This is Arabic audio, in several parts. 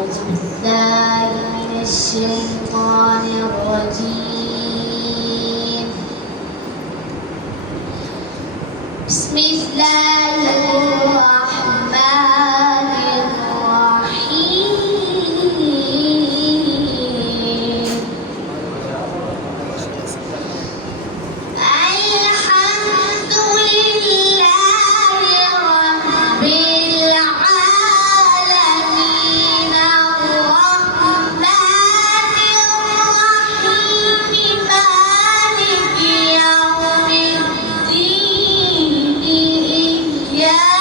أعوذ بالله من الشيطان الرجيم. بسم الله الرحمن الرحيم. الحمد لله رب العالمين الرحمن الرحيم مالك يوم الدين إياك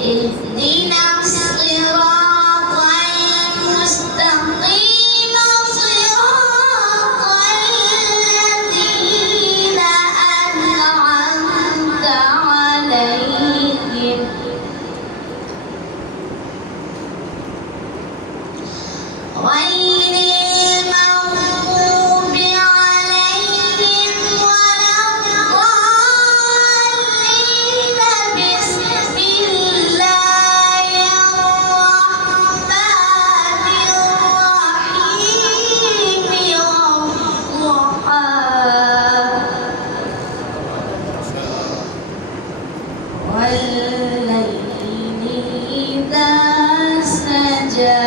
اهدنا الصراط المستقيم صراط الذين أنعمت عليهم غير المغضوب عليهم ولا الضالين. بسم الله الرحمن الرحيم. والضحى والليل إذا سجى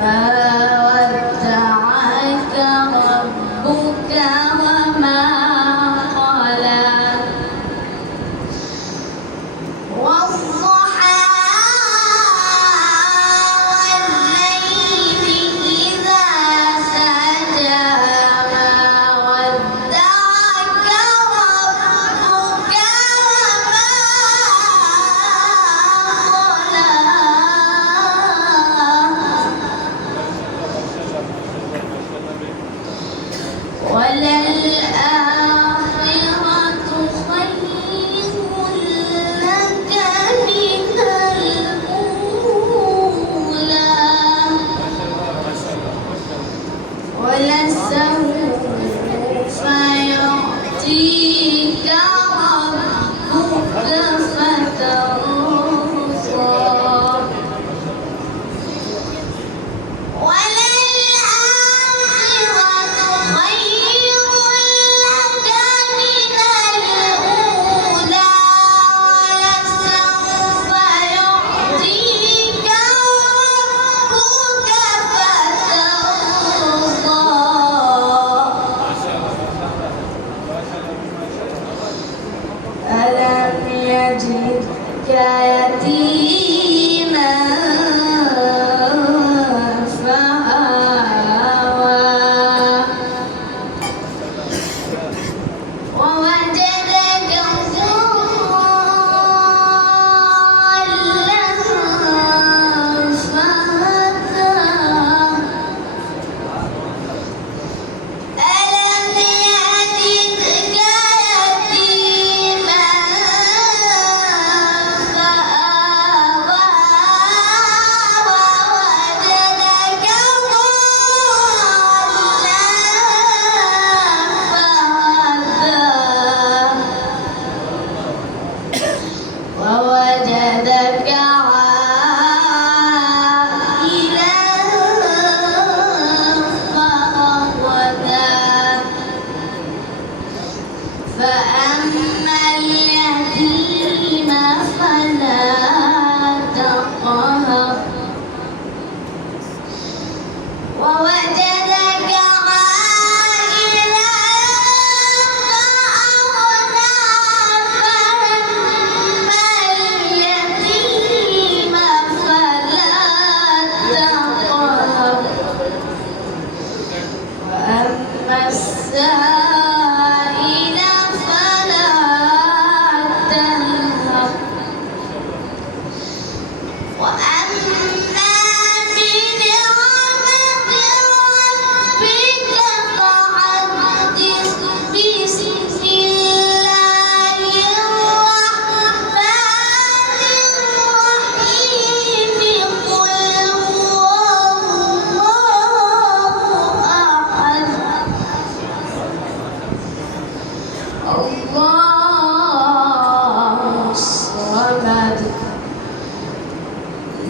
ما ودعك ربك وما قلى والضحى والليل إذا سجى ما ودعك ربك وما قلى وللآخرة خير لك من الأولى ولسوف يعطيك ربك فترضى ألم يجدك يتيما فآوى ووجدك ضالا فهدى ألم يجدك يتيما فآوى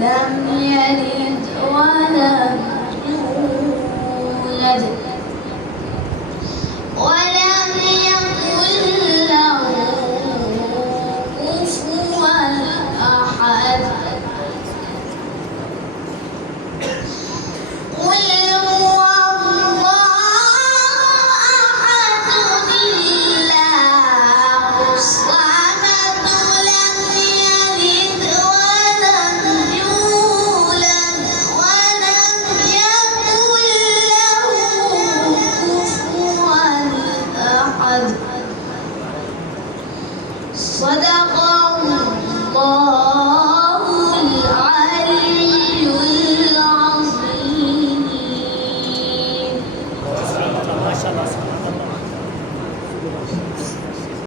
لم يلد ولم